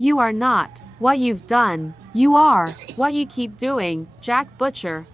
You are not what you've done. You are what you keep doing. Jack Butcher.